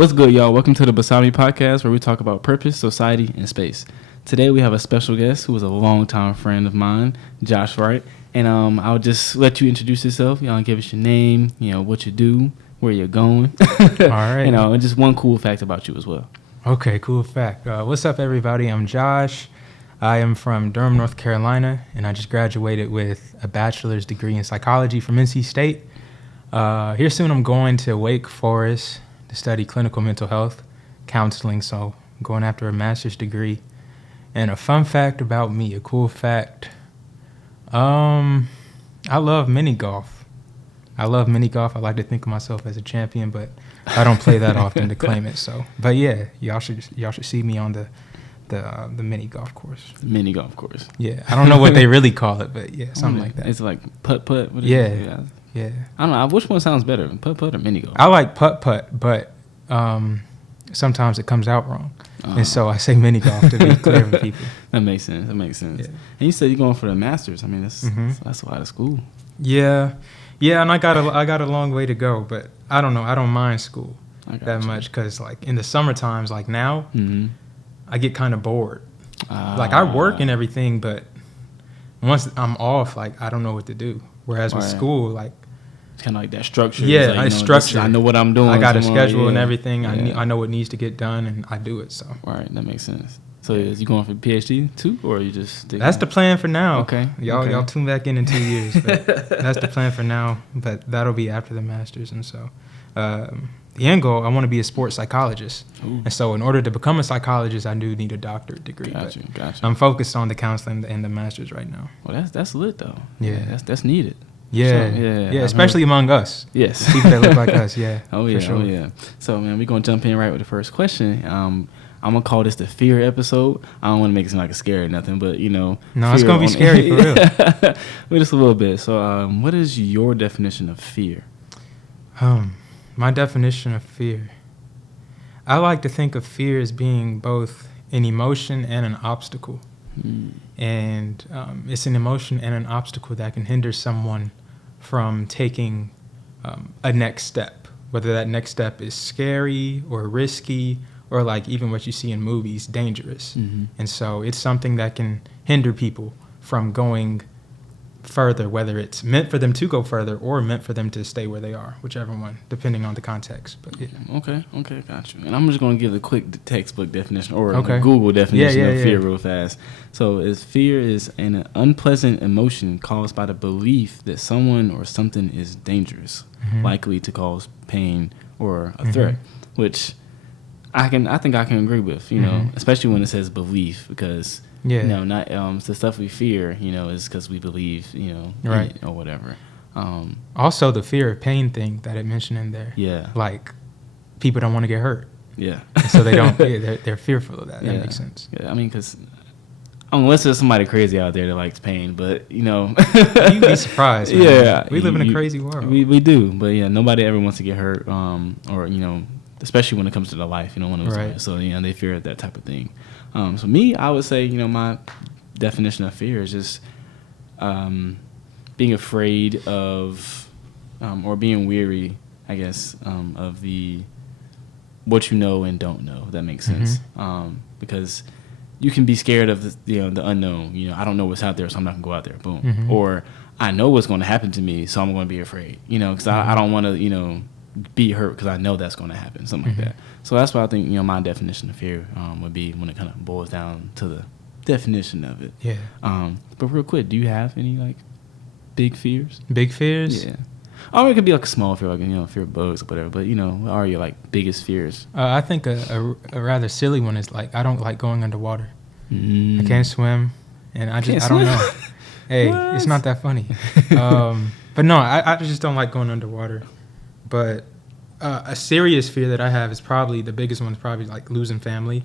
What's good, y'all? Welcome to the Basami Podcast, where we talk about purpose, society, and space. Today we have a special guest who is a longtime friend of mine, Josh Wright. And I'll just let you introduce yourself. Give us your name, what you do, where you're going. All right. And just one cool fact about you as well. Okay, cool fact. What's up, everybody? I'm Josh. I am from Durham, North Carolina, and I just graduated with a bachelor's degree in psychology from NC State. Here soon I'm going to Wake Forest to study clinical mental health counseling, so I'm going after a master's degree. And a fun fact about me, a cool fact, I love mini golf. I like to think of myself as a champion, but I don't play that often to claim it. So, but yeah, y'all should see me on the mini golf course. Mini golf course. Yeah, I don't know what they really call it, but yeah, something like that. It's like putt. Yeah. I don't know. Which one sounds better, putt or mini golf? I like putt, but sometimes it comes out wrong, and so I say mini golf to be clear with people. That makes sense. Yeah. And you said you're going for the masters. I mean, that's a lot of school. Yeah, and I got a long way to go, but I don't know. I don't mind school that much because like in the summer times, like now, I get kind of bored. Like I work and everything, but once I'm off, like I don't know what to do. Whereas with school, like it's kind of like that structure. Yeah, it's structure. I know what I'm doing. I got a schedule and everything. Yeah. I know what needs to get done, and I do it. So right, that makes sense. So is you going for PhD too, or are you just? That's the plan for now. Okay. Y'all tune back in 2 years. But that's the plan for now. But that'll be after the masters, and so the end goal, I want to be a sports psychologist. Ooh. And so in order to become a psychologist, I do need a doctorate degree. Gotcha. I'm focused on the counseling and the masters right now. Well, that's lit though. Yeah, that's needed. Yeah, especially among us. Yes, people that look like us. Yeah. Oh yeah. So man, we're gonna jump in right with the first question. I'm gonna call this the fear episode. I don't want to make it seem like a scary or nothing, but no, it's gonna be scary for real. But just a little bit. So, what is your definition of fear? My definition of fear. I like to think of fear as being both an emotion and an obstacle. And it's an emotion and an obstacle that can hinder someone from taking a next step, whether that next step is scary or risky or like even what you see in movies, dangerous. And so it's something that can hinder people from going further, whether it's meant for them to go further or meant for them to stay where they are, whichever one, depending on the context. But yeah. Okay, got you. And I'm just going to give a quick textbook definition or a Google definition of fear real fast. So fear is an unpleasant emotion caused by the belief that someone or something is dangerous, likely to cause pain or a threat, which I think I can agree with, especially when it says belief, because not the stuff we fear, is because we believe, right, or whatever. Also, the fear of pain thing that it mentioned in there. Yeah. Like, people don't want to get hurt. Yeah. So they don't. They're fearful of that. That makes sense. Yeah. I mean, because unless there's somebody crazy out there that likes pain, but you'd be surprised. Man. Yeah. We live in a crazy world. We do, but nobody ever wants to get hurt, or especially when it comes to their life, one of those right. So they fear that type of thing. So me, I would say, my definition of fear is just being afraid of or being weary, I guess, of what you know and don't know, if that makes sense. Because you can be scared of the unknown. I don't know what's out there, so I'm not going to go out there. Boom. Or I know what's going to happen to me, so I'm going to be afraid, because I don't want to, be hurt because I know that's going to happen, something like that. So that's what I think, my definition of fear would be when it kind of boils down to the definition of it. Yeah. But real quick, do you have any like big fears? Big fears? Yeah. Or it could be like a small fear, like fear of bugs or whatever. But what are your like biggest fears? I think a rather silly one is like I don't like going underwater. I can't swim, and I don't know. Hey, what? It's not that funny. But no, I just don't like going underwater. But a serious fear that I have is probably the biggest one is probably like losing family.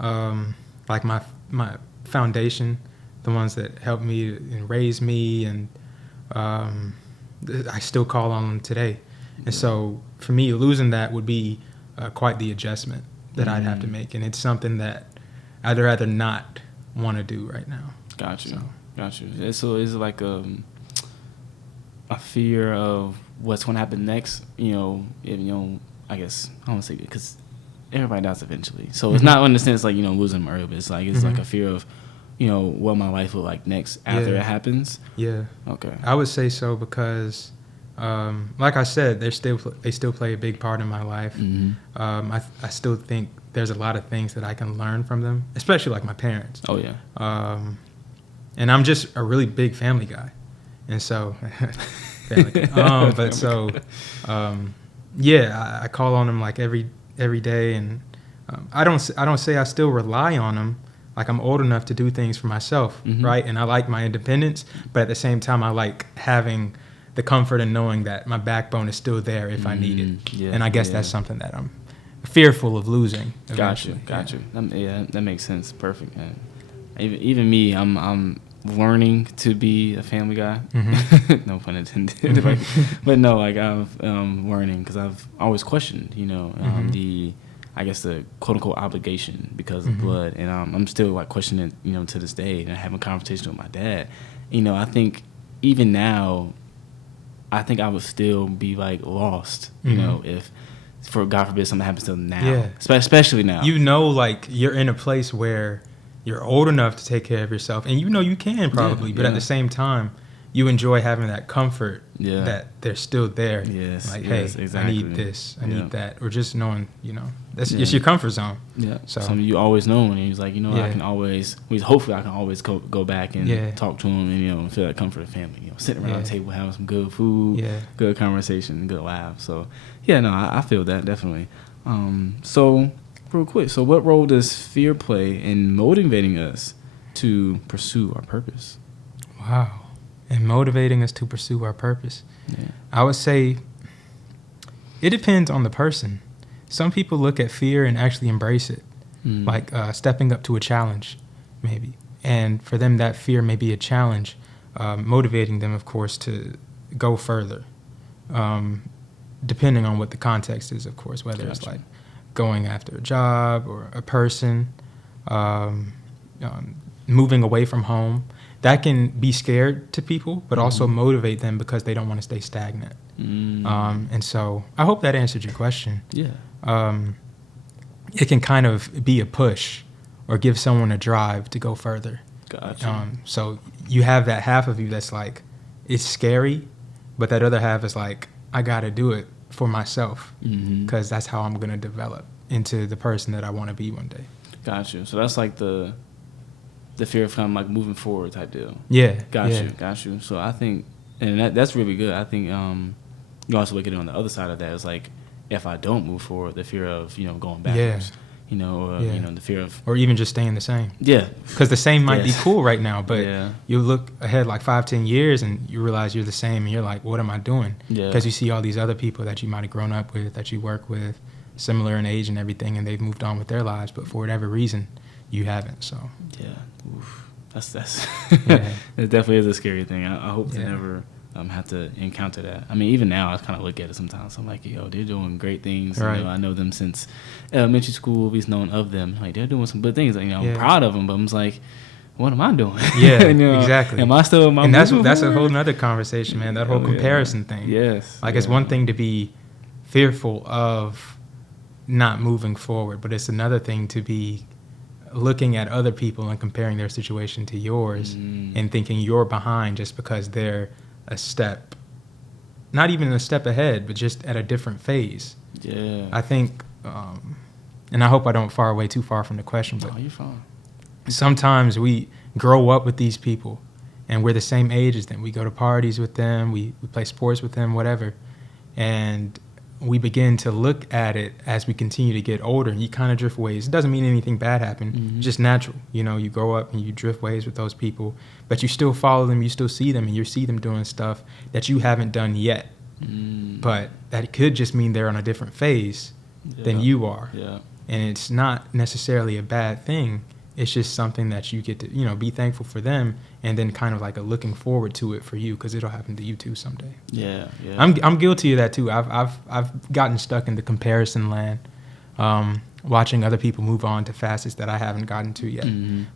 Like my foundation, the ones that helped me and raised me, and I still call on them today. And so for me, losing that would be quite the adjustment that I'd have to make. And it's something that I'd rather not want to do right now. Gotcha. So is it like a fear of what's going to happen next? If, I guess I don't want to say because everybody dies eventually. So it's not in the sense like losing them early, but it's like like a fear of what my life will like next after it happens. Yeah. Okay. I would say so because, like I said, they still play a big part in my life. I still think there's a lot of things that I can learn from them, especially like my parents. Oh yeah. And I'm just a really big family guy, and so, I call on them like every day, and I don't say I still rely on them. Like I'm old enough to do things for myself, right? And I like my independence, but at the same time, I like having the comfort and knowing that my backbone is still there if I need it. Yeah, and I guess that's something that I'm fearful of losing eventually. Got you. That makes sense. Perfect, man. Even me, I'm learning to be a family guy. No pun intended. But no, like I'm learning because I've always questioned, I guess the quote unquote obligation because of blood, and I'm still like questioning it, to this day, and having conversations with my dad. I think even now, I think I would still be like lost, if, for God forbid, something happens to them now, especially now. Like you're in a place where you're old enough to take care of yourself, and you can probably, but at the same time, you enjoy having that comfort that they're still there. Yes, like, hey, exactly. I need this, I need that, or just knowing, it's your comfort zone. Yeah. So something you always know, and he's like, I can always, hopefully, I can always go back and talk to him, and feel that comfort of family. Sitting around the table, having some good food, good conversation, good laugh. So I feel that definitely. So real quick, so what role does fear play in motivating us to pursue our purpose? Wow. And motivating us to pursue our purpose. Yeah. I would say it depends on the person. Some people look at fear and actually embrace it, like stepping up to a challenge, maybe. And for them, that fear may be a challenge, motivating them, of course, to go further, depending on what the context is, of course, whether it's like going after a job or a person, moving away from home. That can be scared to people, but also motivate them because they don't want to stay stagnant. And so I hope that answered your question. Yeah. It can kind of be a push or give someone a drive to go further. Gotcha. So you have that half of you that's like, it's scary, but that other half is like, I got to do it for myself because that's how I'm going to develop into the person that I want to be one day. Gotcha. So that's like the fear of kind of like moving forward type deal. Yeah. Got you. So I think, and that's really good. I think you also look at it on the other side of that. It's like, if I don't move forward, the fear of, going backwards. The fear of... Or even just staying the same. Yeah. Because the same might be cool right now, but you look ahead like 5-10 years and you realize you're the same and you're like, what am I doing? Because you see all these other people that you might have grown up with, that you work with, similar in age and everything, and they've moved on with their lives, but for whatever reason, you haven't, so... Yeah. Oof. That's it definitely is a scary thing. I hope to never have to encounter that. I mean, even now I kind of look at it sometimes. I'm like, they're doing great things. Right. I know them since elementary school. We've known of them. Like, they're doing some good things. Like, I'm proud of them, but I'm just like, what am I doing? Yeah, exactly. Am I still? And that's a whole nother conversation, man. That whole comparison thing. Yes. Like, it's one thing to be fearful of not moving forward, but it's another thing to be looking at other people and comparing their situation to yours and thinking you're behind just because they're a step, not even a step ahead, but just at a different phase. Yeah. I think, and I hope I don't far away too far from the question, but you're fine. Sometimes we grow up with these people and we're the same age as them. We go to parties with them, we play sports with them, whatever. And we begin to look at it as we continue to get older, and you kind of drift ways. It doesn't mean anything bad happened, it's just natural. You grow up and you drift ways with those people, but you still follow them, you still see them, and you see them doing stuff that you haven't done yet. But that could just mean they're on a different phase than you are. Yeah. And it's not necessarily a bad thing. It's just something that you get to, be thankful for them, and then kind of like a looking forward to it for you, because it'll happen to you too someday. Yeah. I'm guilty of that too. I've gotten stuck in the comparison land, watching other people move on to facets that I haven't gotten to yet.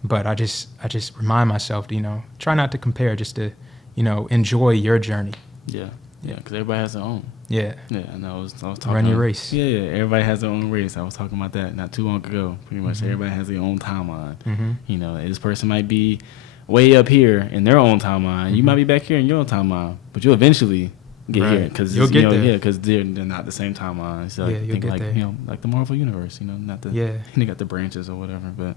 But I just remind myself to, try not to compare, just to, enjoy your journey. Yeah. Yeah, because everybody has their own. Yeah. Yeah, and I was talking. Run your race. Yeah, everybody has their own race. I was talking about that not too long ago. Pretty much everybody has their own timeline. You know, this person might be way up here in their own timeline. You might be back here in your own timeline, but you'll eventually get here because you'll get there. Yeah, because they're not the same timeline. So Yeah, you'll think get like there. you know, like the Marvel universe. You know, not the they got the branches or whatever. But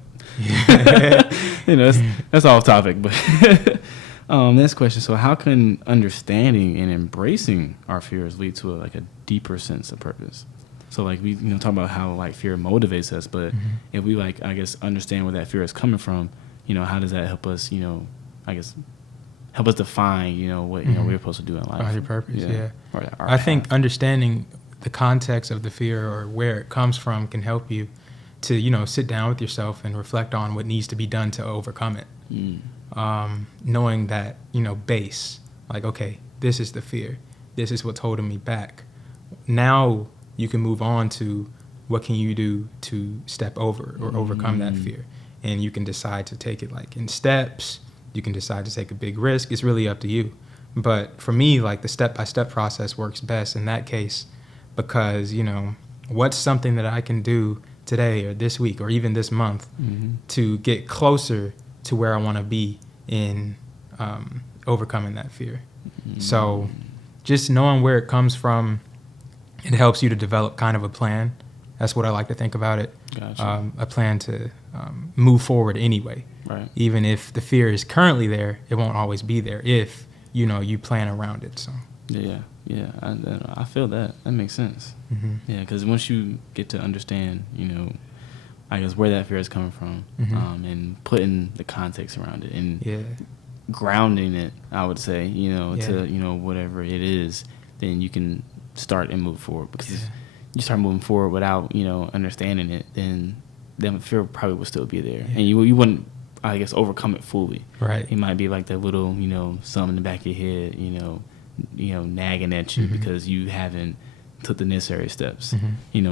you know, that's off topic. But next question. So, how can understanding and embracing our fears lead to a deeper sense of purpose? So, like we talk about how like fear motivates us, but if we I guess understand where that fear is coming from, how does that help us? Help us define what we're supposed to do in life. Your purpose. Yeah. Or I think understanding the context of the fear or where it comes from can help you to sit down with yourself and reflect on what needs to be done to overcome it. Knowing that, base, like, okay, this is the fear. This is what's holding me back. Now you can move on to what can you do to step over or overcome that fear. And you can decide to take it in steps. You can decide to take a big risk. It's really up to you. But for me, the step-by-step process works best in that case because, what's something that I can do today or this week or even this month to get closer to where I want to be in overcoming that fear. So just knowing where it comes from, it helps you to develop kind of a plan. That's what I like to think about it. Gotcha. A plan to move forward anyway. Right. Even if the fear is currently there, it won't always be there if, you plan around it. So. Yeah. I feel that. That makes sense. Yeah, because once you get to understand, I guess where that fear is coming from, and putting the context around it and grounding it, I would say, to whatever it is, then you can start and move forward. Because if you start moving forward without understanding it, then fear probably will still be there, and you wouldn't, I guess, overcome it fully. Right. It might be like that little something in the back of your head, nagging at you because you haven't took the necessary steps,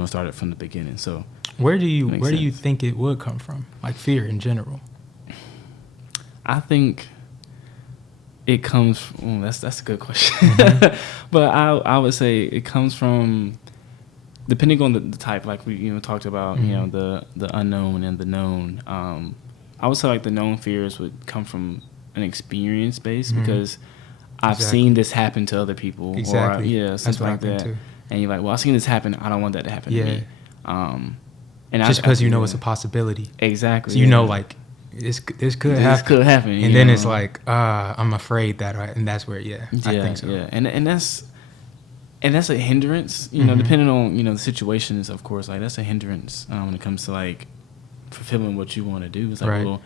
started from the beginning. So where do you think it would come from? Like fear in general? I think it comes from, that's a good question. But I would say it comes from, depending on the type, like we talked about, the unknown and the known. I would say the known fears would come from an experience base because I've seen this happen to other people. Exactly. Or something like that. Too. And you're like, well, I've seen this happen. I don't want that to happen to me. And just because it's a possibility. Exactly. So this could happen. This could happen. And then it's I'm afraid that, I think so. Yeah. And that's a hindrance, depending on, the situations, of course, that's a hindrance when it comes to fulfilling what you want to do. It's well,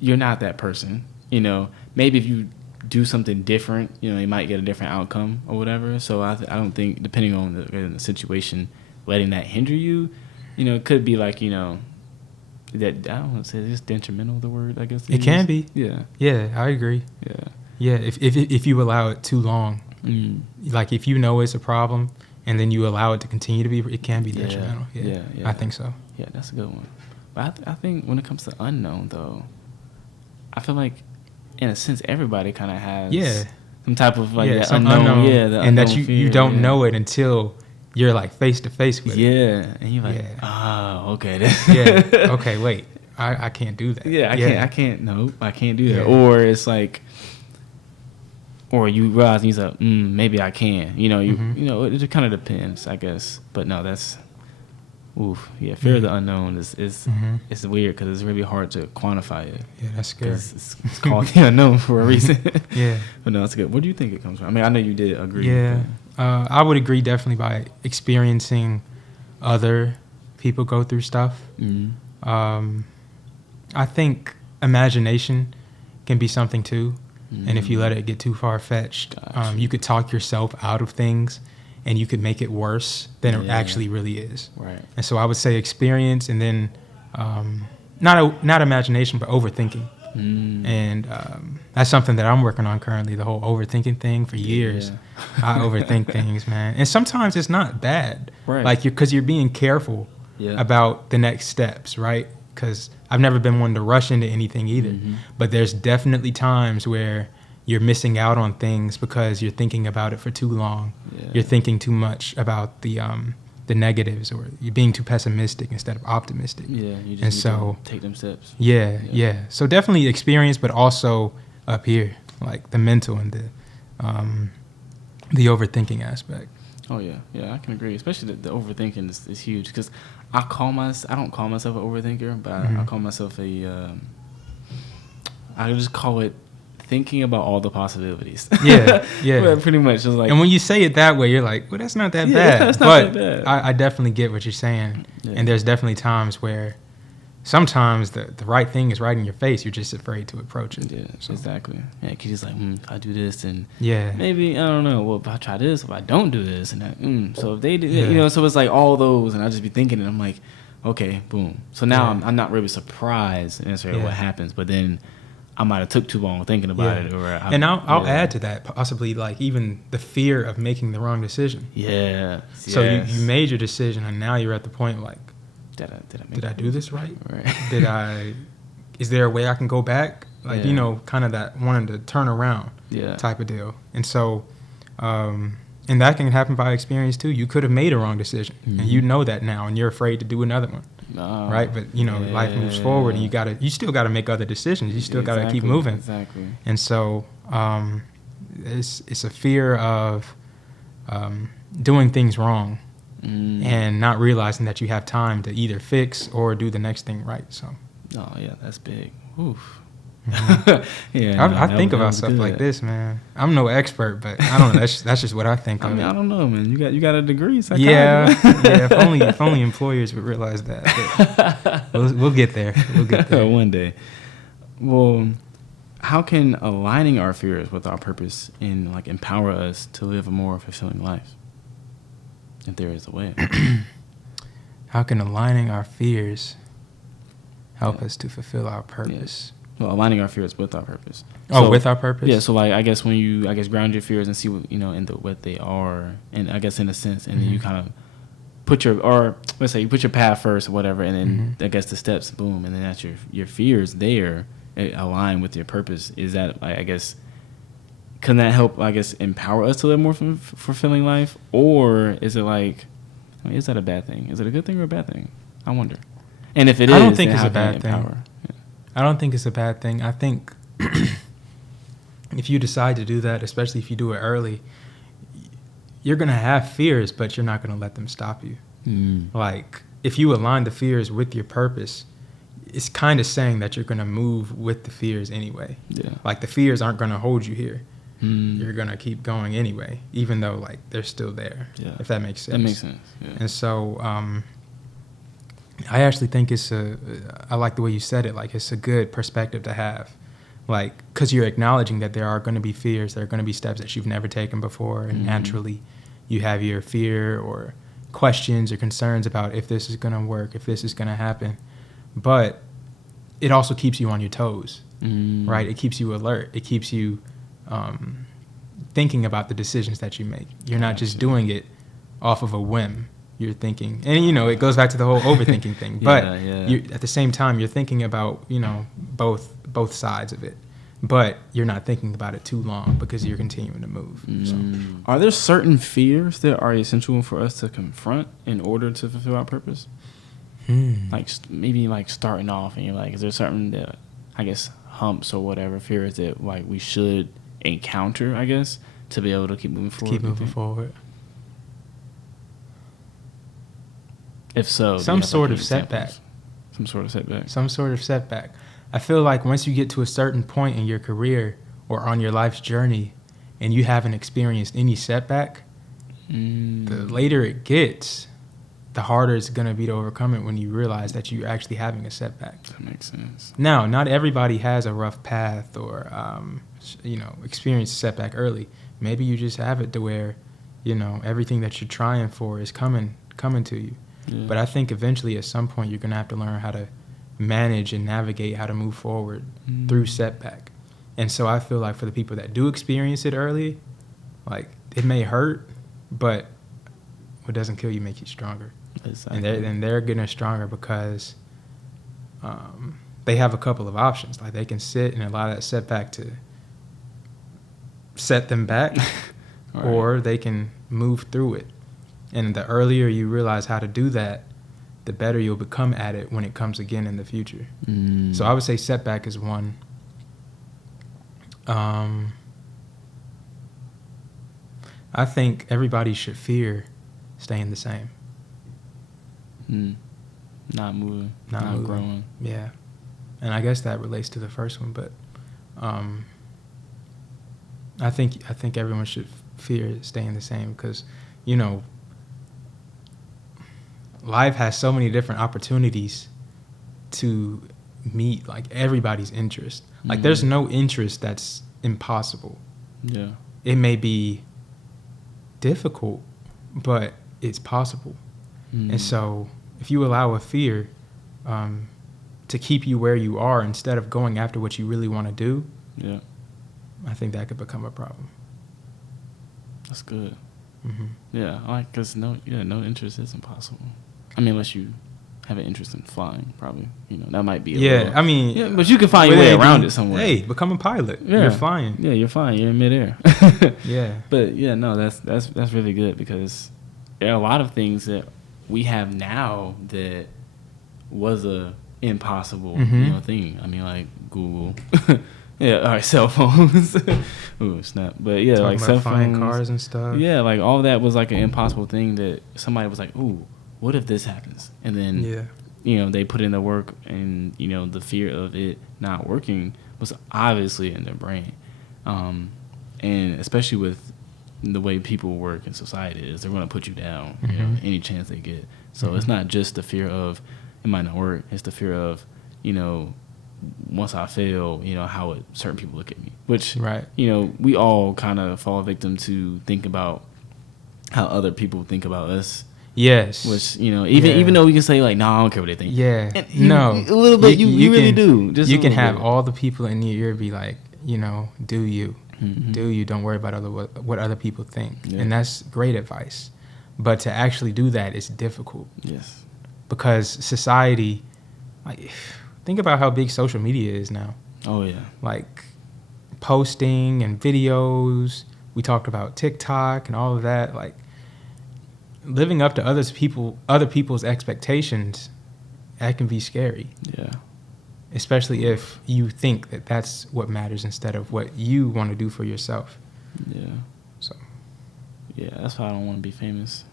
you're not that person, maybe if you do something different, you might get a different outcome or whatever. So I don't think, depending on the situation, letting that hinder you, it could be that, I don't want to say it's detrimental, the word, I guess. It can be. Yeah. Yeah, I agree. Yeah, if you allow it too long, if it's a problem and then you allow it to continue to be, it can be detrimental. Yeah. I think so. Yeah, that's a good one. But I think when it comes to unknown, though, I feel like, in a sense, everybody kind of has some type of that unknown. Yeah, the and unknown that you fear, don't know it until you're face to face with it. Yeah, and you're like, oh, okay. Okay, wait, I can't do that. I can't. Nope, I can't do that. Or it's or you realize and you're like, maybe I can. It kind of depends, I guess. But no, that's. Oof, fear of the unknown is it's weird because it's really hard to quantify it. Yeah, that's scary. It's called the unknown for a reason. Yeah. But no, that's good. Where do you think it comes from? I mean, I know you did agree. Yeah, I would agree definitely by experiencing other people go through stuff. I think imagination can be something too. And if you let it get too far-fetched, you could talk yourself out of things. And you could make it worse than it actually really is. Right. And so I would say experience, and then not imagination, but overthinking. And that's something that I'm working on currently. The whole overthinking thing for years. I overthink things, man. And sometimes it's not bad, right? Because you're being careful about the next steps, right? Because I've never been one to rush into anything either. But there's definitely times where you're missing out on things because you're thinking about it for too long. Yeah. You're thinking too much about the negatives, or you're being too pessimistic instead of optimistic. Yeah, you just and so take them steps. Yeah. So definitely experience, but also up here, like the mental and the overthinking aspect. Oh yeah, I can agree. Especially the overthinking is huge, because I don't call myself an overthinker, but I call myself I just call it thinking about all the possibilities. Yeah. But pretty much, it's like. And when you say it that way, you're like, well, that's not that bad. That's not that bad. I definitely get what you're saying. Yeah. And there's definitely times where sometimes the right thing is right in your face. You're just afraid to approach it. Yeah, so. Exactly. Yeah, because he's like, if I do this, and maybe, I don't know, well, if I try this, if I don't do this, and that, so if they do, so it's like all those, and I just be thinking, and I'm like, okay, boom. So now I'm not really surprised necessarily what happens, but then I might have took too long thinking about it. I'll add to that, possibly, like, even the fear of making the wrong decision. Yeah. So you made your decision, and now you're at the point, like, did I do this right? Is there a way I can go back? Like, kind of that wanting to turn around type of deal. And so, and that can happen by experience too. You could have made a wrong decision, and you know that now, and you're afraid to do another one. Right? But, life moves forward, and you still got to make other decisions. You still got to keep moving. Exactly. And so, it's a fear of doing things wrong. And not realizing that you have time to either fix or do the next thing right. So. Oh yeah, that's big. Oof. I think about stuff like this, man. I'm no expert, but I don't know. That's just what I think. I don't know, man. You got a degree. Psychology. Yeah. If only employers would realize that. We'll get there. We'll get there one day. Well, how can aligning our fears with our purpose empower us to live a more fulfilling life? If there is a way. How can aligning our fears help us to fulfill our purpose? Well, aligning our fears with our purpose. With our purpose? Yeah, so I guess when you ground your fears and see what, what they are, and I guess in a sense, and then you kind of put let's say you put your path first or whatever, and then I guess the steps, boom, and then that's your fears there align with your purpose. Is that, I guess, can that help, empower us to live more fulfilling life? Or is it is that a bad thing? Is it a good thing or a bad thing? I wonder. And if it is, I don't think it's a bad thing. Yeah. I don't think it's a bad thing. I think if you decide to do that, especially if you do it early, you're going to have fears, but you're not going to let them stop you. Like, if you align the fears with your purpose, it's kind of saying that you're going to move with the fears anyway. Yeah. Like, the fears aren't going to hold you here. You're going to keep going anyway, even though, they're still there, if that makes sense. That makes sense, yeah. And so I actually think I like the way you said it, it's a good perspective to have. Because you're acknowledging that there are going to be fears, there are going to be steps that you've never taken before, and naturally you have your fear or questions or concerns about if this is going to work, if this is going to happen. But it also keeps you on your toes, right? It keeps you alert. It keeps you thinking about the decisions that you make. You're not just doing it off of a whim. You're thinking, and it goes back to the whole overthinking thing. But at the same time, you're thinking about both sides of it. But you're not thinking about it too long because you're continuing to move. So. Are there certain fears that are essential for us to confront in order to fulfill our purpose? Maybe starting off, and you're like, is there something that humps or whatever fears that we should encounter, to be able to keep moving forward? If so, some sort of setback. Some sort of setback. I feel like once you get to a certain point in your career or on your life's journey and you haven't experienced any setback, the later it gets, the harder it's going to be to overcome it when you realize that you're actually having a setback. That makes sense. Now, not everybody has a rough path or, experience a setback early. Maybe you just have it to where, everything that you're trying for is coming to you. Yeah. But I think eventually at some point you're going to have to learn how to manage and navigate how to move forward through setback. And so I feel like for the people that do experience it early, it may hurt, but what doesn't kill you makes you stronger. Exactly. And they're getting stronger because they have a couple of options. They can sit and allow that setback to set them back, Right. or they can move through it. And the earlier you realize how to do that, the better you'll become at it when it comes again in the future. So I would say setback is one. I think everybody should fear staying the same. Not moving, Not moving. growing. Yeah. And I guess that relates to the first one, but I think everyone should fear staying the same because, you know, life has so many different opportunities to meet like everybody's interest. Like there's no interest that's impossible. Yeah. It may be difficult, but it's possible. And so if you allow a fear to keep you where you are instead of going after what you really want to do, yeah, I think that could become a problem. That's good. Mm-hmm. Yeah, because no interest is impossible. I mean, unless you have an interest in flying, probably. You know, that might be. But you can find your way around it somewhere. Hey, become a pilot. Yeah. You're flying. Yeah, you're fine. You're in midair. Yeah. But yeah, no, that's really good because there are a lot of things that we have now that was a impossible thing. I mean, like Google. Yeah, all right, cell phones. Ooh, snap. But yeah, Talking like about cell flying phones. cars and stuff. Yeah, like all that was like an impossible thing that somebody was like, ooh, what if this happens? And then, you know, they put in the work and, you know, the fear of it not working was obviously in their brain. And especially with the way people work in society is they're going to put you down, you know, any chance they get. So it's not just the fear of it might not work. It's the fear of, you know, once I fail, you know, how would certain people look at me? Which, you know, we all kind of fall victim to think about how other people think about us. Yes. Which, you know, even though we can say, like, no, I don't care what they think. Yeah. And a little bit, you really do. Just you can have all the people in your ear be like, you know, do you. Do you. Don't worry about what other people think. Yeah. And that's great advice. But to actually do that is difficult. Yes. Because society, like, think about how big social media is now. Oh, yeah. Like, posting and videos. We talked about TikTok and all of that. Like, living up to other people's expectations, that can be scary. Yeah. Especially if you think that that's what matters instead of what you want to do for yourself. Yeah. So. Yeah, that's why I don't want to be famous.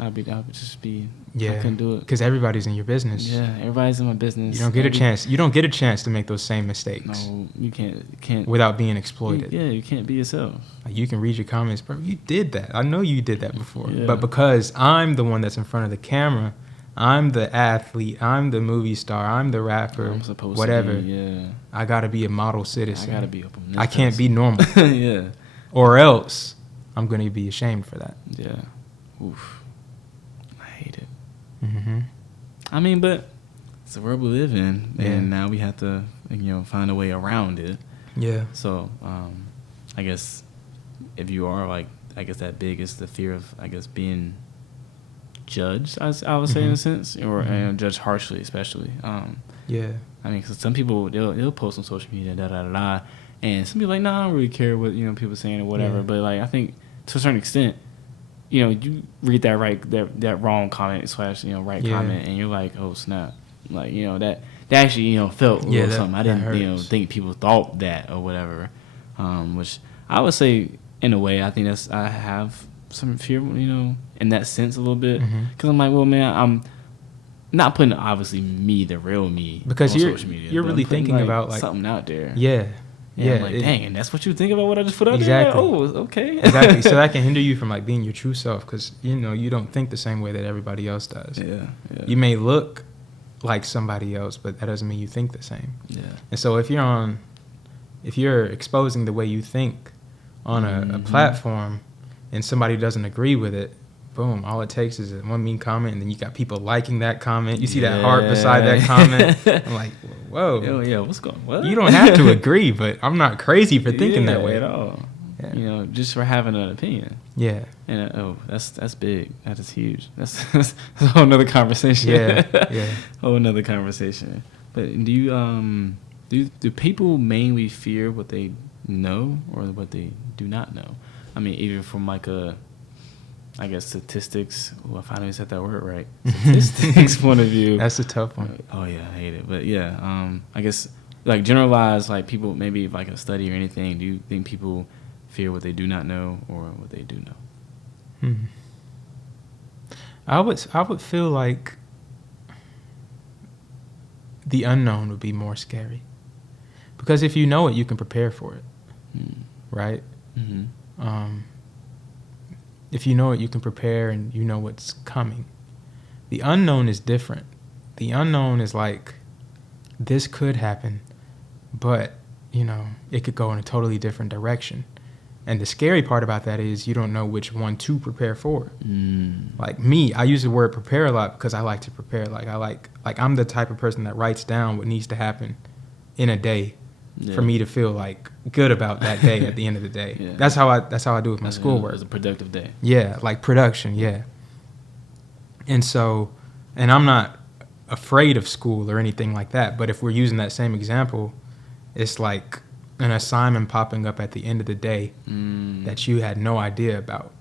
I would just be. Yeah. I couldn't do it because everybody's in your business. Yeah, everybody's in my business. You don't get a chance. You don't get a chance to make those same mistakes. No, you can't. Without being exploited. You can't be yourself. Like you can read your comments, bro. You did that. I know you did that before. Yeah. But because I'm the one that's in front of the camera, I'm the athlete, I'm the movie star, I'm the rapper, I'm supposed whatever. To be, yeah. I gotta be a model citizen. I gotta be open. I can't be normal. Yeah. Or else I'm gonna be ashamed for that. Yeah. Oof. I hate it. I mean, but it's the world we live in, and now we have to, you know, find a way around it. Yeah. So, I guess if you are like, I guess that big is the fear of, I guess, being judged. I would say in a sense, or judged harshly, especially. Yeah. I mean, because some people they'll post on social media, and some people like, nah, I don't really care what people saying or whatever. Yeah. But like, I think to a certain extent, you know, you read that wrong comment / right comment, and you're like, oh snap, like that actually felt a little something. I didn't think people thought that or whatever, which I would say in a way I think I have some fear, in that sense a little bit, because I'm like, well, man, I'm not putting obviously me, the real me, because on social media, you're really thinking about like something out there. Yeah, I'm like, dang, and that's what you think about what I just put out exactly. there? Oh, okay. Exactly. So that can hinder you from like being your true self because, you don't think the same way that everybody else does. Yeah. You may look like somebody else, but that doesn't mean you think the same. Yeah. And so if you're exposing the way you think on a platform and somebody doesn't agree with it, boom, all it takes is one mean comment, and then you got people liking that comment. You see that heart beside that comment. I'm like, whoa. Yeah, what's going on? What? You don't have to agree, but I'm not crazy for thinking that way. At all. Yeah. Just for having an opinion. Yeah. And, that's big. That is huge. That's a whole nother conversation. Yeah. Whole nother conversation. But do you, do people mainly fear what they know or what they do not know. I mean, even from like I guess statistics. Well, I finally said that word right. Statistics point of view. That's a tough one. Oh yeah, I hate it. But yeah, I guess like generalized, like people maybe like a study or anything. Do you think people fear what they do not know or what they do know? I would feel like the unknown would be more scary, because if you know it, you can prepare for it, right? Mm-hmm. If you know it, you can prepare and you know what's coming. The unknown is different. The unknown is like, this could happen, but, you know, it could go in a totally different direction. And the scary part about that is you don't know which one to prepare for. Like me, I use the word prepare a lot because I like to prepare. Like I'm the type of person that writes down what needs to happen in a day for me to feel like good about that day at the end of the day. Yeah. That's how I do with my schoolwork. It's a productive day. Yeah, like production, yeah. And so, and I'm not afraid of school or anything like that, but if we're using that same example, it's like an assignment popping up at the end of the day that you had no idea about,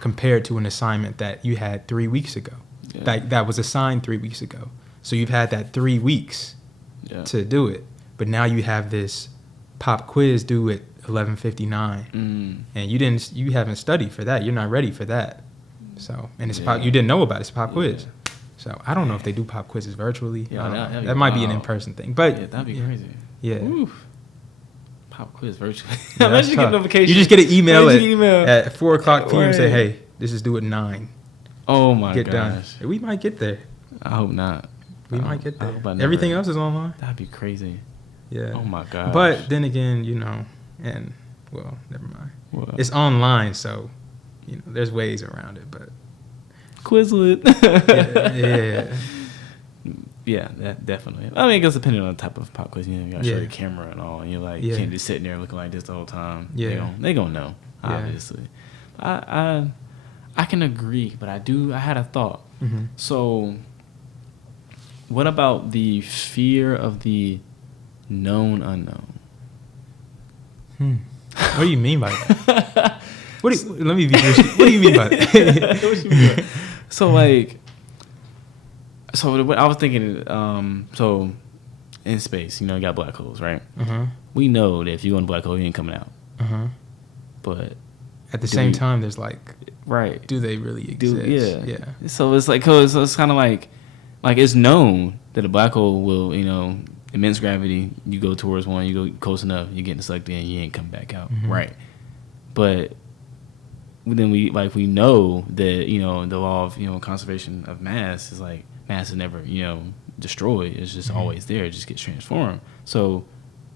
compared to an assignment that you had 3 weeks ago, that was assigned 3 weeks ago. So you've had that 3 weeks to do it, but now you have this pop quiz due at 11:59, and you haven't studied for that. You're not ready for that. So, and it's you didn't know about it. It's a pop quiz. So I don't know if they do pop quizzes virtually. Yeah, that might be an in-person thing, but that'd be crazy. Yeah. Oof. Pop quiz virtually. Yeah, Imagine you get a notification. You just get an email at 4:00 p.m. say, "Hey, this is due at 9." Oh my gosh. Get done. We might get there. I hope not. We might get there. Everything else is online. That'd be crazy. Yeah. Oh my gosh. But then again, you know, and well, never mind. What? It's online, so you know, there's ways around it. But Quizlet. yeah. Yeah, that definitely. I mean, it goes depending on the type of pop quiz. You know, you gotta show your camera and all, and you're like, you can't just sitting there looking like this the whole time. Yeah, they gonna know, obviously. I can agree, but I had a thought. Mm-hmm. So, what about the fear of the known unknown? What do you mean by that? Let me be clear. What do you mean by that? What you mean by that? So like. So I was thinking, so in space, you know, you got black holes, right? We know that if you go in a black hole, you ain't coming out. But at the same time, there's like, right? Do they really exist? Yeah. So it's like, so it's kind of like it's known that a black hole will, you know, immense gravity. You go towards one, you go close enough, you're getting sucked in, you ain't coming back out, right? But then we know that, you know, the law of, you know, conservation of mass is like. Mass is never, you know, destroyed. It's just always there. It just gets transformed. So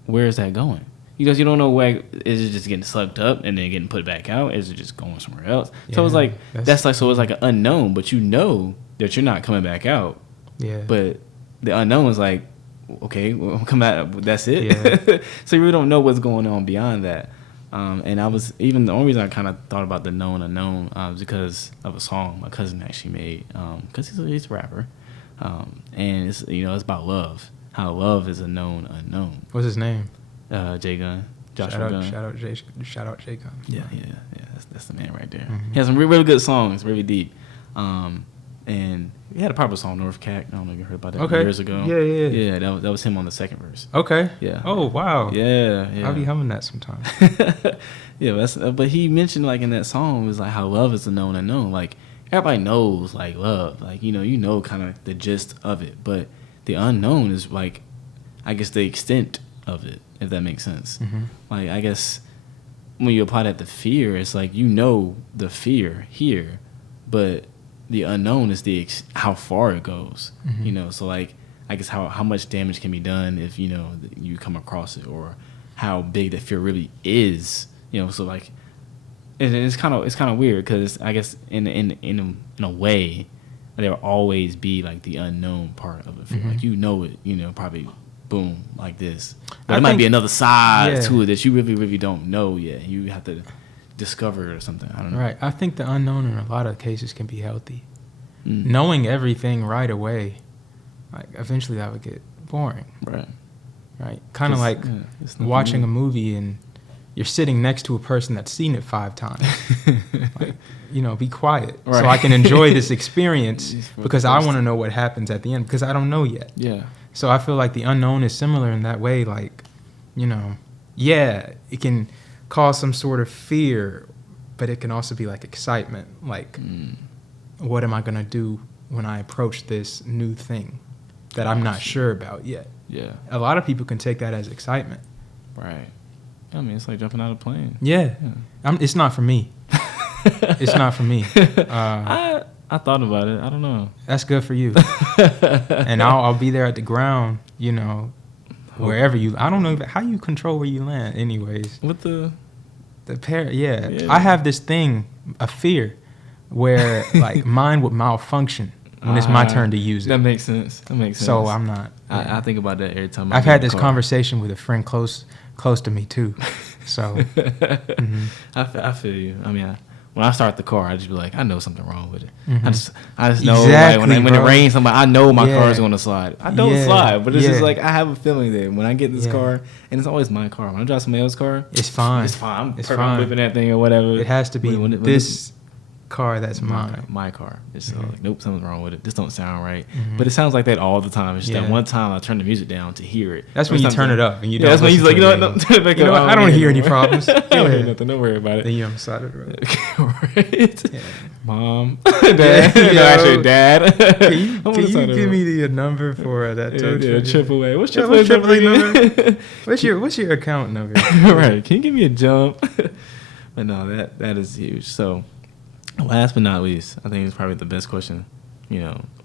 where is that going? Because you don't know where. Is it just getting sucked up and then getting put back out? Is it just going somewhere else? Yeah, so it's like so it's like an unknown, but you know that you're not coming back out. Yeah. But the unknown is like, okay, well, come out. That's it. Yeah. So you really don't know what's going on beyond that. And the only reason I kind of thought about the known unknown was because of a song my cousin actually made. Because he's a rapper. And it's, you know, it's about love. How love is a known unknown. What's his name? J Gun. Joshua Gunn. Shout out J Gun. Yeah. That's the man right there. He has some really good songs, really deep. And he had a proper song, North Cac. I don't know if you heard about that years ago. Yeah, that was him on the second verse. Okay. Yeah. Oh wow. Yeah. I'll be humming that sometimes. Yeah, but he mentioned like in that song was like how love is a known unknown. Like everybody knows like love, like you know kind of the gist of it, but the unknown is like, I guess the extent of it, if that makes sense. Like I guess when you apply that to fear, it's like you know the fear here, but the unknown is how far it goes. You know, so like I guess how much damage can be done if you know you come across it, or how big that fear really is. You know, so like it's kind of weird because I guess in a way there will always be like the unknown part of it. Like you know it, you know, probably boom like this. But there might be another side to it that you really really don't know yet. You have to discover it or something. I don't know. Right. I think the unknown in a lot of cases can be healthy. Knowing everything right away, like eventually that would get boring. Right. Kind of like watching a movie and you're sitting next to a person that's seen it 5 times. Like, be quiet so I can enjoy this experience because I want to know what happens at the end because I don't know yet. Yeah. So I feel like the unknown is similar in that way. Like, it can cause some sort of fear, but it can also be like excitement. Like, what am I going to do when I approach this new thing that I'm not sure about yet? Yeah. A lot of people can take that as excitement. Right. I mean, it's like jumping out of a plane. Yeah. It's not for me. It's not for me. I thought about it. I don't know. That's good for you. And I'll be there at the ground, wherever you. I don't know how you control where you land. Anyways, with the yeah. I have this thing, a fear, where like mine would malfunction when it's my turn to use it. That makes sense. So I'm not. Yeah. I think about that every time. I've had this conversation with a friend close to me too. So I feel you. I mean, when I start the car, I just be like, I know something wrong with it. Mm-hmm. I just know exactly, like when it rains, I know my yeah. car is going to slide. I don't slide, but it's yeah. just like I have a feeling that when I get in this car, and it's always my car. When I drive somebody else's car, it's fine. I'm whipping that thing or whatever. It has to be this car that's mine. My car. It's like, nope, something's wrong with it. This don't sound right. Mm-hmm. But it sounds like that all the time. It's just that one time I turn the music down to hear it. That's when you turn it up and you don't. That's when you're like, turn it back up. I don't hear any problems. I don't hear nothing. Don't worry about it. Then you're on the side of the road. Right. Yeah. Mom, Dad. Actually, Dad. Can you give me the number for that tow truck? Yeah, AAA. What's AAA number? What's your account number? Right. Can you give me a jump? But no, that is huge. So. Last but not least, I think it's probably the best question,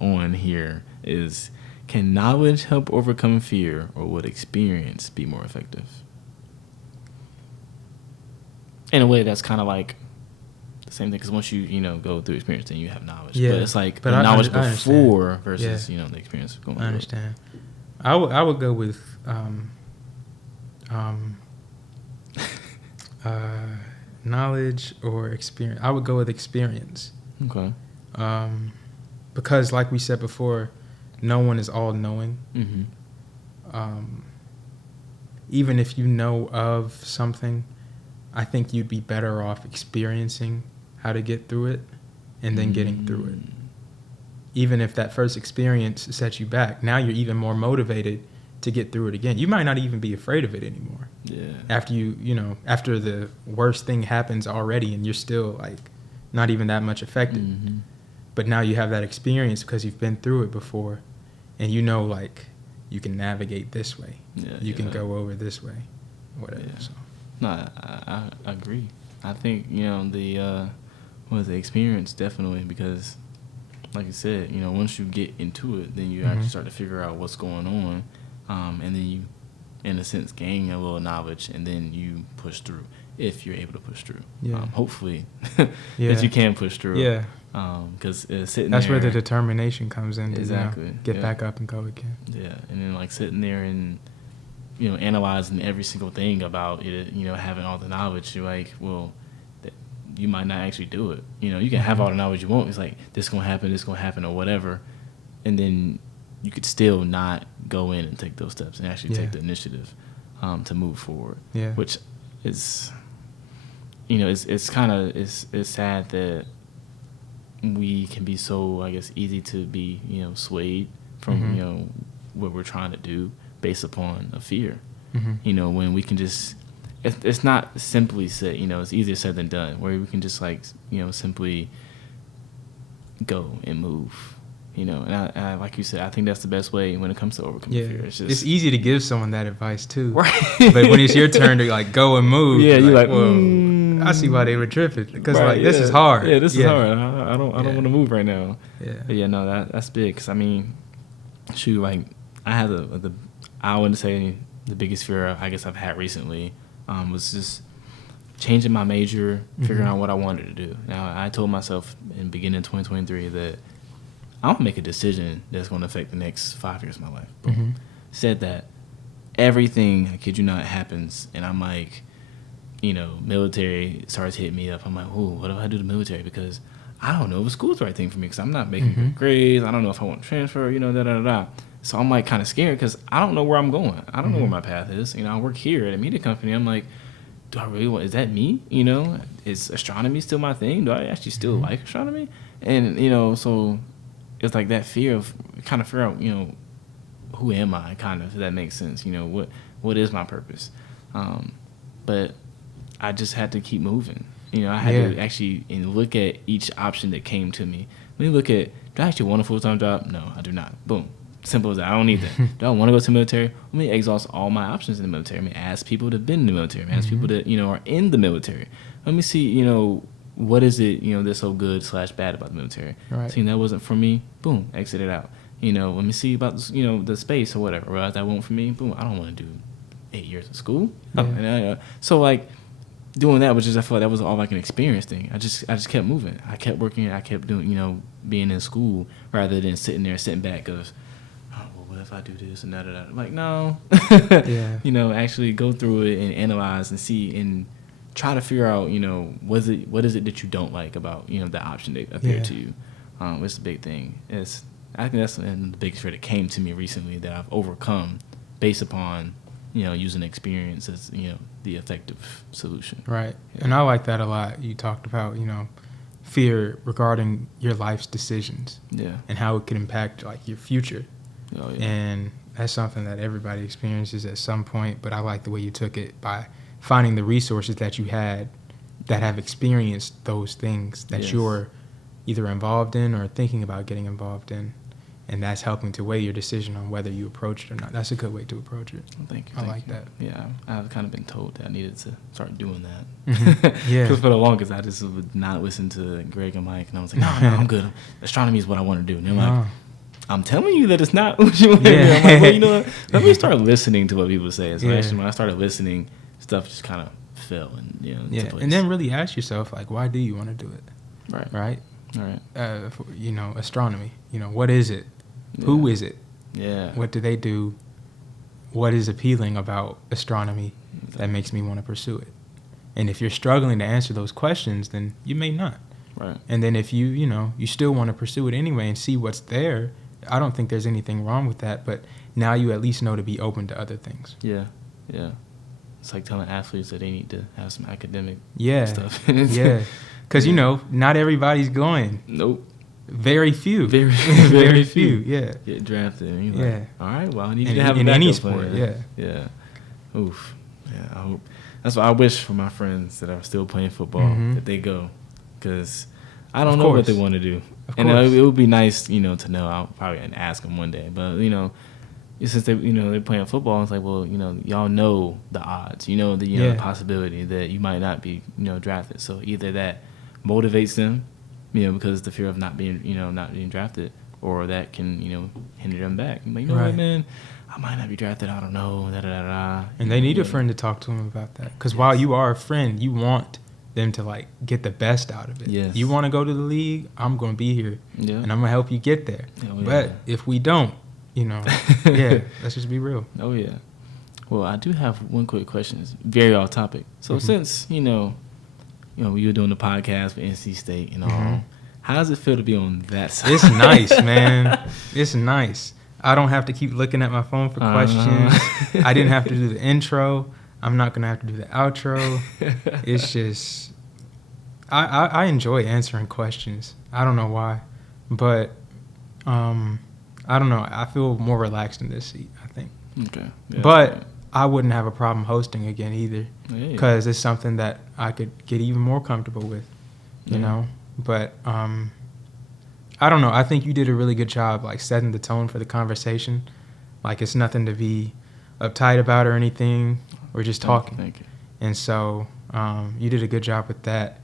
on here is, can knowledge help overcome fear, or would experience be more effective? In a way, that's kind of like the same thing, because once you go through experience, then you have knowledge. Yeah, but it's like the knowledge before versus the experience going through. I understand. I would go with knowledge or experience. I would go with experience. Okay. Because like we said before, no one is all knowing. Mm-hmm. Even if you know of something, I think you'd be better off experiencing how to get through it and then getting through it. Even if that first experience sets you back, now you're even more motivated to get through it again. You might not even be afraid of it anymore. Yeah. After after the worst thing happens already and you're still like not even that much affected. Mm-hmm. But now you have that experience because you've been through it before and like you can navigate this way. Yeah, you can go over this way. Whatever. Yeah. So. No, I agree. I think, the experience definitely, because like you said, once you get into it, then you actually start to figure out what's going on. And then you, in a sense, gain a little knowledge, and then you push through if you're able to push through. Yeah. Hopefully, that you can push through. Yeah. Because sitting that's there, where the determination comes in. Exactly. To, get back up and go again. Yeah, and then like sitting there and analyzing every single thing about it, having all the knowledge, you're like, well, you might not actually do it. You can have all the knowledge you want. It's like this gonna happen, or whatever, and then you could still not go in and take those steps and actually take the initiative to move forward. Yeah. Which is, it's kind of it's sad that we can be so, I guess, easy to be swayed from what we're trying to do based upon a fear. Mm-hmm. When we can just, it's not simply said. It's easier said than done. Where we can just simply go and move. And I, like you said, I think that's the best way when it comes to overcoming fear. It's easy to give someone that advice too, right? But when it's your turn to go and move, you're like, whoa, I see why they were tripping, because this is hard. Yeah, this is hard. I don't want to move right now. Yeah, but no, that's big. Because I mean, shoot, I had I wouldn't say the biggest fear I guess I've had recently was just changing my major, figuring out what I wanted to do. Now I told myself in beginning 2023 that I'm going to make a decision that's going to affect the next 5 years of my life. Mm-hmm. Said that everything, I kid you not, happens, and I'm like, military starts hitting me up. I'm like, ooh, what do I do to the military? Because I don't know if school's the right thing for me, because I'm not making good grades. I don't know if I want to transfer, da-da-da-da. So I'm like kind of scared because I don't know where I'm going. I don't know where my path is. I work here at a media company. I'm like, do I really want? Is that me? You know, is astronomy still my thing? Do I actually still like astronomy? And you know, so it's like that fear of kind of figure out, you know, who am I? Kind of, if that makes sense. You know, what is my purpose? But I just had to keep moving. You know, I had to actually look at each option that came to me. Let me look at, do I actually want a full-time job? No, I do not. Boom. Simple as that. I don't need that. Do I want to go to the military? Let me exhaust all my options in the military. Let me ask people that have been in the military. Let me ask people that, you know, are in the military. Let me see, you know, what is it, you know, that's so good / bad about the military. Right. Seeing that wasn't for me, boom, exit it out. You know, let me see about, you know, the space or whatever. Realize that won't for me, boom, I don't want to do 8 years of school. So, like, doing that was just, I felt like that was all like an experience thing. I just kept moving. I kept working. I kept doing, you know, being in school rather than sitting back of, oh, well, what if I do this and that. Like, no. You know, actually go through it and analyze and see and try to figure out, you know, what is it that you don't like about, you know, the option that appeared to you. It's the big thing. I think that's the biggest fear that came to me recently that I've overcome based upon, you know, using experience as, you know, the effective solution. Right. Yeah. And I like that a lot. You talked about, you know, fear regarding your life's decisions. Yeah. And how it could impact, like, your future. Oh, yeah. And that's something that everybody experiences at some point, but I like the way you took it by finding the resources that you had that have experienced those things that you're either involved in or thinking about getting involved in. And that's helping to weigh your decision on whether you approach it or not. That's a good way to approach it. Well, thank you. I like that. Yeah, I've kind of been told that I needed to start doing that. Because for the longest, I just would not listen to Greg and Mike. And I was like, no, I'm good. Astronomy is what I want to do. And they're like, I'm telling you that it's not what you want to do. I'm like, well, you know what? Let me start listening to what people say. So actually, when I started listening, stuff just kind of fell. And, you know, into place. And then really ask yourself, like, why do you want to do it? Right. You know, astronomy. You know, what is it? Who is it? What do they do? What is appealing about astronomy that makes me want to pursue it? And if you're struggling to answer those questions, then you may not. Right. And then if you know, you still want to pursue it anyway and see what's there, I don't think there's anything wrong with that. But now you at least know to be open to other things. Yeah. It's like telling athletes that they need to have some academic stuff. Because, you know, not everybody's going. Nope. Very few. Very few. Get drafted. And you're like, all right, well, I need you to have in a any sport. Yeah. Oof. Yeah, I hope. That's what I wish for my friends that are still playing football, that they go. Because I don't know what they want to do. And it would be nice, you know, to know. I'll probably ask them one day. But, you know, since they, you know, they're playing football, it's like, well, you know, y'all know the odds. You know, the possibility that you might not be, you know, drafted. So either that motivates them, you know, because the fear of not being drafted, or that can, you know, hinder them back. I'm like, you know what, man, I might not be drafted. I don't know. And they need a friend to talk to them about that. Because while you are a friend, you want them to, like, get the best out of it. Yes. You want to go to the league? I'm going to be here, and I'm going to help you get there. But if we don't, you know, let's just be real. Oh yeah. Well, I do have one quick question. It's very off topic. So since you know, you were doing the podcast for NC State and all. How does it feel to be on that side? It's nice, man. It's nice. I don't have to keep looking at my phone for questions. I didn't have to do the intro. I'm not going to have to do the outro. It's just, I enjoy answering questions. I don't know why. But, I don't know. I feel more relaxed in this seat, I think. Okay. Yeah, but I wouldn't have a problem hosting again either. Because it's something that I could get even more comfortable with, you know? But I don't know. I think you did a really good job, like, setting the tone for the conversation. Like, it's nothing to be uptight about or anything. We're just talking. Thank you. And so you did a good job with that.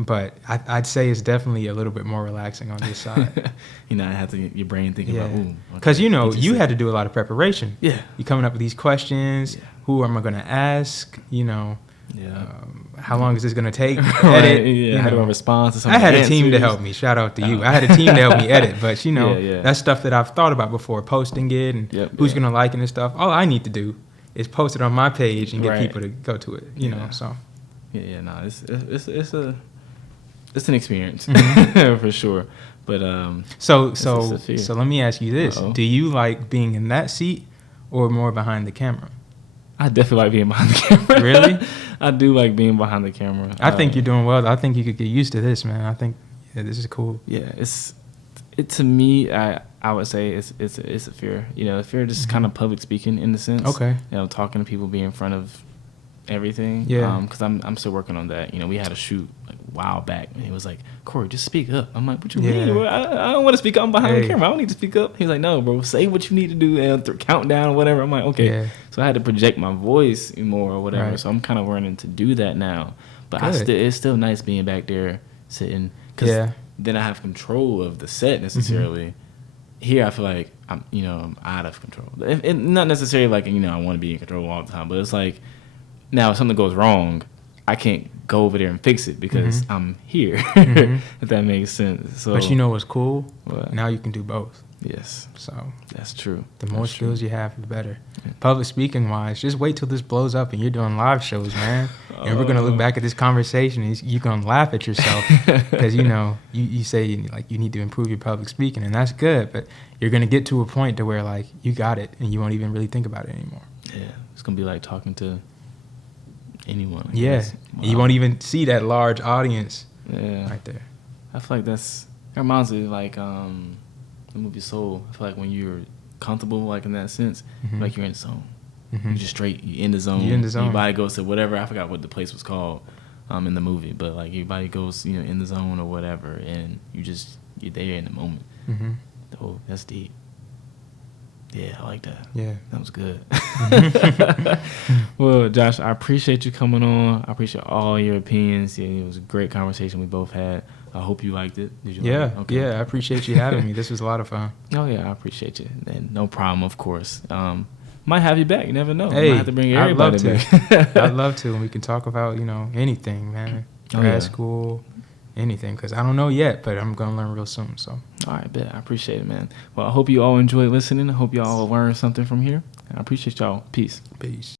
But I'd say it's definitely a little bit more relaxing on this side. You know, I have to get your brain thinking about, ooh. Because, you know, you had to do a lot of preparation. Yeah. You're coming up with these questions. Yeah. Who am I going to ask? You know. Yeah. How long is this going to take? Edit. You know, a response to some I had answers. A team to help me. Shout out to you. I had a team to help me edit. But, you know, that's stuff that I've thought about before, posting it and who's going to like it and stuff. All I need to do is post it on my page and get people to go to it, you know, so. No, it's an experience for sure. But so let me ask you this. Do you like being in that seat or more behind the camera? I definitely like being behind the camera. Really? I do like being behind the camera. I think you're doing well. I think you could get used to this, man. I think this is cool. Yeah, it to me. I would say it's a fear. You know, a fear just kind of public speaking in the sense. Okay. You know, talking to people, being in front of everything. Yeah. Because I'm still working on that. You know, we had a shoot like a while back, and he was like, "Corey, just speak up." I'm like, "What you mean? Bro? I don't want to speak up. I'm behind the camera. I don't need to speak up." He's like, "No, bro. Say what you need to do and count down or whatever." I'm like, "Okay." Yeah. So I had to project my voice more or whatever. Right. So I'm kind of learning to do that now. But Good. it's still nice being back there sitting. Cause then I have control of the set necessarily. Mm-hmm. Here I feel like I'm out of control. Not necessarily like, I want to be in control all the time, but it's like now if something goes wrong, I can't go over there and fix it because I'm here. If that makes sense. So, but you know what's cool? What? Now you can do both. Yes. So that's true. The more skills you have, the better. Yeah. Public speaking wise, just wait till this blows up and you're doing live shows, man. And we're gonna look back at this conversation and you're gonna laugh at yourself because you say like you need to improve your public speaking, and that's good. But you're gonna get to a point to where like you got it and you won't even really think about it anymore. Yeah, it's gonna be like talking to anyone. Yeah, wow. You won't even see that large audience. Yeah, right there. I feel like it reminds me of like the movie Soul. I feel like when you're comfortable, like in that sense, like you're in the zone. You're just straight. You're in the zone. You're in the zone. Your body goes to whatever. I forgot what the place was called in the movie, but like your body goes, in the zone or whatever, and you're there in the moment. Oh, that's deep. Yeah, I like that. Yeah, that was good. Well, Josh, I appreciate you coming on. I appreciate all your opinions. Yeah, it was a great conversation we both had. I hope you liked it. Did you like it? Okay. Yeah, I appreciate you having me. This was a lot of fun. Oh, yeah, I appreciate you. And no problem, of course. Might have you back. You never know. Hey, might have to bring everybody back. I'd love to. And we can talk about, anything, man. Grad school, anything. Because I don't know yet, but I'm going to learn real soon. So. All right, bet. I appreciate it, man. Well, I hope you all enjoyed listening. I hope you all learned something from here. I appreciate y'all. Peace. Peace.